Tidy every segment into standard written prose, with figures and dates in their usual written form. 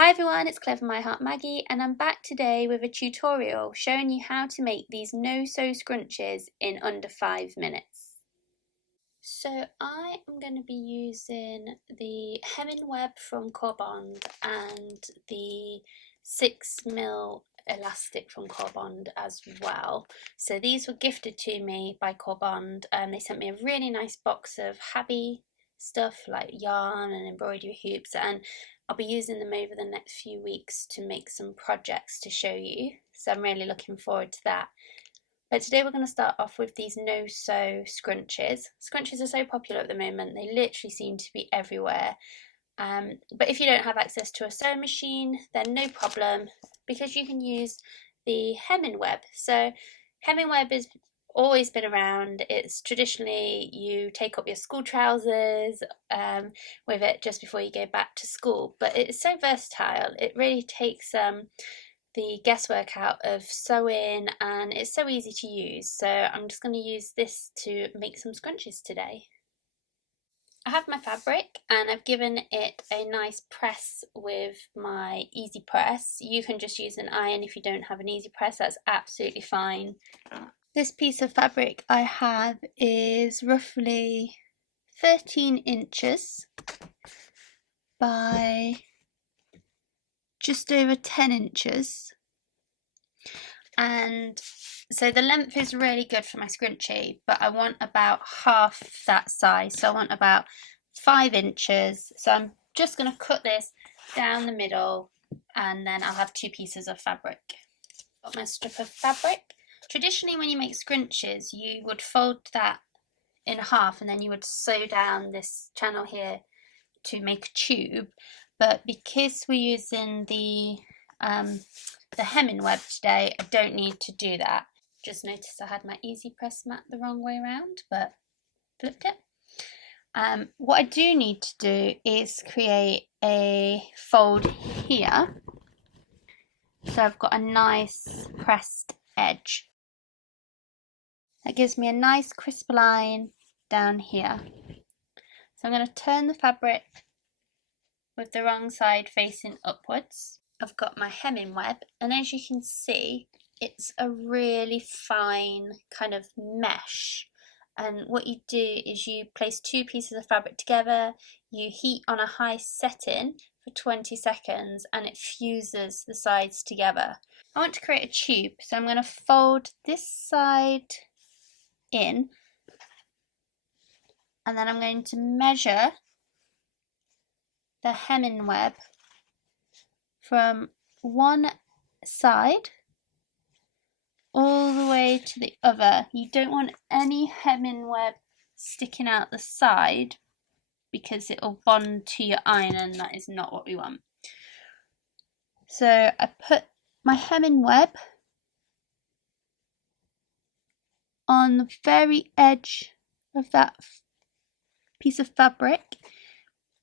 Hi everyone, it's Clever My Heart Maggie and I'm back today with a tutorial showing you how to make these no-sew scrunchies in under 5 minutes. So I am going to be using the hemming web from Corbond and the 6mm elastic from Corbond as well. So these were gifted to me by Corbond and they sent me a really nice box of Habby stuff like yarn and embroidery hoops, and I'll be using them over the next few weeks to make some projects to show you, so I'm really looking forward to that. But today we're going to start off with these no-sew scrunchies. Scrunchies are so popular at the moment, they literally seem to be everywhere. But if you don't have access to a sewing machine, then no problem, because you can use the hemming web. So hemming web is always been around. It's traditionally you take up your school trousers with it just before you go back to school, but it's so versatile. It really takes the guesswork out of sewing and it's so easy to use. So I'm just going to use this to make some scrunchies today. I have my fabric and I've given it a nice press with my easy press. You can just use an iron if you don't have an easy press, that's absolutely fine. This piece of fabric I have is roughly 13 inches by just over 10 inches, and so the length is really good for my scrunchie, but I want about half that size, so I want about 5 inches. So I'm just going to cut this down the middle and then I'll have 2 pieces of fabric. Got my strip of fabric. Traditionally when you make scrunchies you would fold that in half and then you would sew down this channel here to make a tube, but because we're using the hemming web today, I don't need to do that. Just noticed I had my easy press mat the wrong way around, but flipped it. What I do need to do is create a fold here, so I've got a nice pressed edge. That gives me a nice crisp line down here. So I'm going to turn the fabric with the wrong side facing upwards. I've got my hemming web, and as you can see, it's a really fine kind of mesh. And what you do is you place 2 pieces of fabric together, you heat on a high setting for 20 seconds and it fuses the sides together. I want to create a tube, so I'm going to fold this side in and then I'm going to measure the hemming web from one side all the way to the other. You don't want any hemming web sticking out the side because it will bond to your iron and that is not what we want. So I put my hemming web on the very edge of that piece of fabric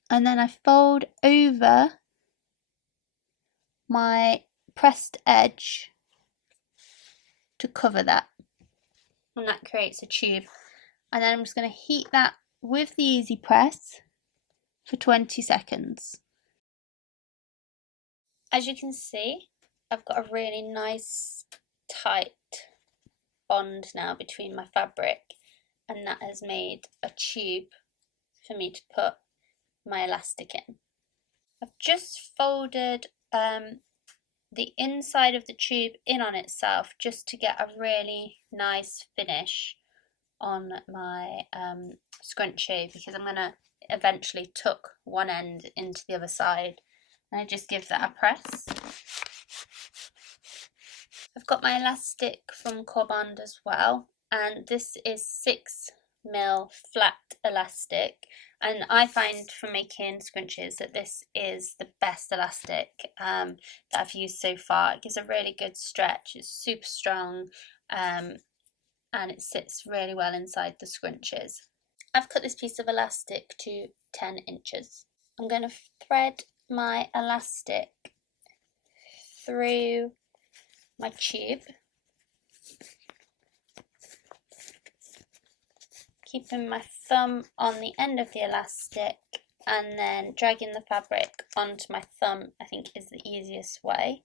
and then I fold over my pressed edge to cover that, and that creates a tube. And then I'm just going to heat that with the easy press for 20 seconds. As you can see, I've got a really nice tight bond now between my fabric, and that has made a tube for me to put my elastic in. I've just folded the inside of the tube in on itself just to get a really nice finish on my scrunchie, because I'm going to eventually tuck one end into the other side, and I just give that a press. I've got my elastic from Corbond as well, and this is 6mm flat elastic, and I find from making scrunchies that this is the best elastic that I've used so far. It gives a really good stretch, it's super strong, and it sits really well inside the scrunchies. I've cut this piece of elastic to 10 inches. I'm going to thread my elastic through my tube, keeping my thumb on the end of the elastic and then dragging the fabric onto my thumb I think is the easiest way.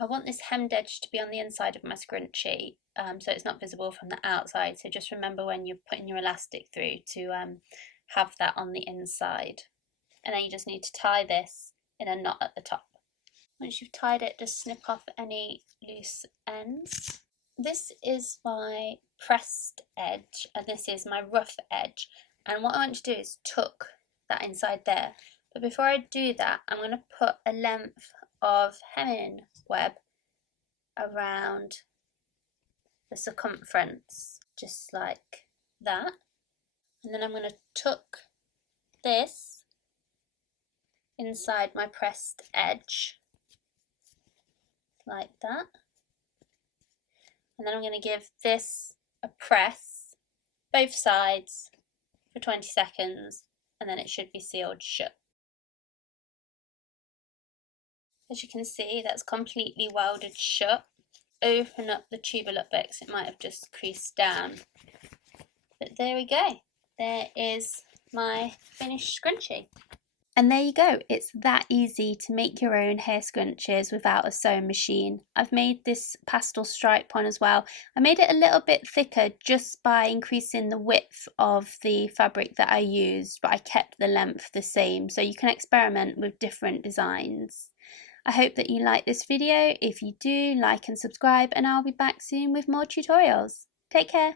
I want this hemmed edge to be on the inside of my scrunchie, so it's not visible from the outside, so just remember when you're putting your elastic through to have that on the inside. And then you just need to tie this in a knot at the top. Once you've tied it, just snip off any loose ends. This is my pressed edge and this is my rough edge, and what I want to do is tuck that inside there. But before I do that, I'm going to put a length of hemming web around the circumference, just like that. And then I'm going to tuck this inside my pressed edge, like that. And then I'm going to give this a press, both sides, for 20 seconds, and then it should be sealed shut. As you can see, that's completely welded shut. Open up the tube a little bit because it might have just creased down. But there we go. There is my finished scrunchie. And there you go, it's that easy to make your own hair scrunchies without a sewing machine. I've made this pastel stripe one as well. I made it a little bit thicker just by increasing the width of the fabric that I used, but I kept the length the same, so you can experiment with different designs. I hope that you like this video. If you do, like and subscribe, and I'll be back soon with more tutorials. Take care.